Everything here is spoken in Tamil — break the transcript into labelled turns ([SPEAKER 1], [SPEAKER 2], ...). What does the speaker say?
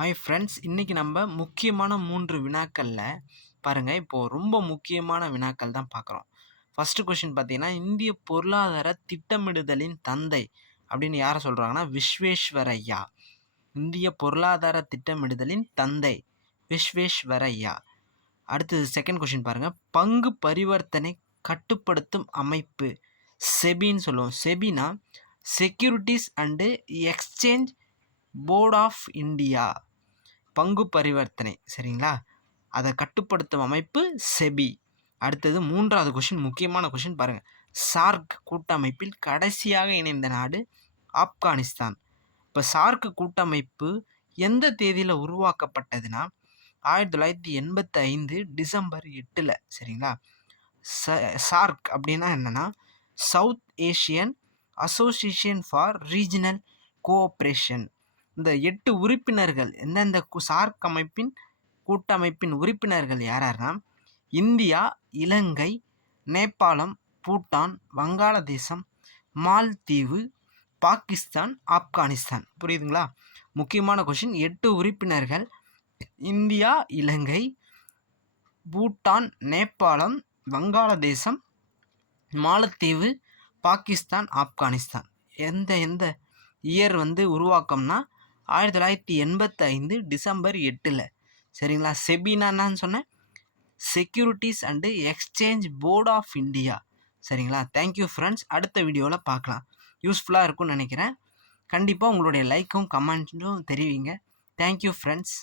[SPEAKER 1] ஹாய் ஃப்ரெண்ட்ஸ் இன்றைக்கி நம்ம முக்கியமான மூன்று வினாக்களில் பாருங்கள் இப்போது ரொம்ப முக்கியமான வினாக்கள் தான் பார்க்குறோம் ஃபஸ்ட்டு கொஷின் பார்த்தீங்கன்னா இந்திய பொருளாதார திட்டமிடுதலின் தந்தை அப்படின்னு யாரை சொல்கிறாங்கன்னா விஸ்வேஸ்வரையா இந்திய பொருளாதார திட்டமிடுதலின் தந்தை விஸ்வேஸ்வரையா அடுத்தது செகண்ட் கொஷின் பாருங்கள் பங்கு பரிவர்த்தனை கட்டுப்படுத்தும் அமைப்பு செபின்னு சொல்லுவோம். செபினா securities and exchange board of India பங்கு பரிவர்த்தனை சரிங்களா? அதை கட்டுப்படுத்தும் அமைப்பு செபி. அடுத்தது மூன்றாவது கொஷின் முக்கியமான கொஷின் பாருங்கள் சார்க் கூட்டமைப்பில் கடைசியாக இணைந்த நாடு ஆப்கானிஸ்தான். இப்போ சார்க் கூட்டமைப்பு எந்த தேதியில் உருவாக்கப்பட்டதுன்னா ஆயிரத்தி தொள்ளாயிரத்தி எண்பத்தி ஐந்து டிசம்பர் எட்டில் சரிங்களா? ச சார்க் அப்படின்னா என்னென்னா South Asian Association for Regional Cooperation. இந்த எட்டு உறுப்பினர்கள் எந்தெந்த சார்க் அமைப்பின் கூட்டமைப்பின் உறுப்பினர்கள் யாரார்னா இந்தியா இலங்கை நேபாளம் பூட்டான் வங்காளதேசம் மால்தீவு பாகிஸ்தான் ஆப்கானிஸ்தான். புரியுதுங்களா? முக்கியமான கொஷின் எட்டு உறுப்பினர்கள் இந்தியா இலங்கை பூட்டான் நேபாளம் வங்காளதேசம் மாலத்தீவு பாகிஸ்தான் ஆப்கானிஸ்தான். எந்த எந்த இயர் வந்து உருவாக்கம்னா ஆயிரத்தி தொள்ளாயிரத்தி எண்பத்தைந்து டிசம்பர் எட்டில். சரிங்களா? செபினா என்னன்னு சொன்னேன்? Securities and exchange board of India சரிங்களா? தேங்க்யூ ஃப்ரெண்ட்ஸ் அடுத்த வீடியோவில் பார்க்கலாம். யூஸ்ஃபுல்லாக இருக்கும்னு நினைக்கிறேன். கண்டிப்பாக உங்களுடைய லைக்கும் கமெண்ட்டும் தெரிவிங்க. Thank you friends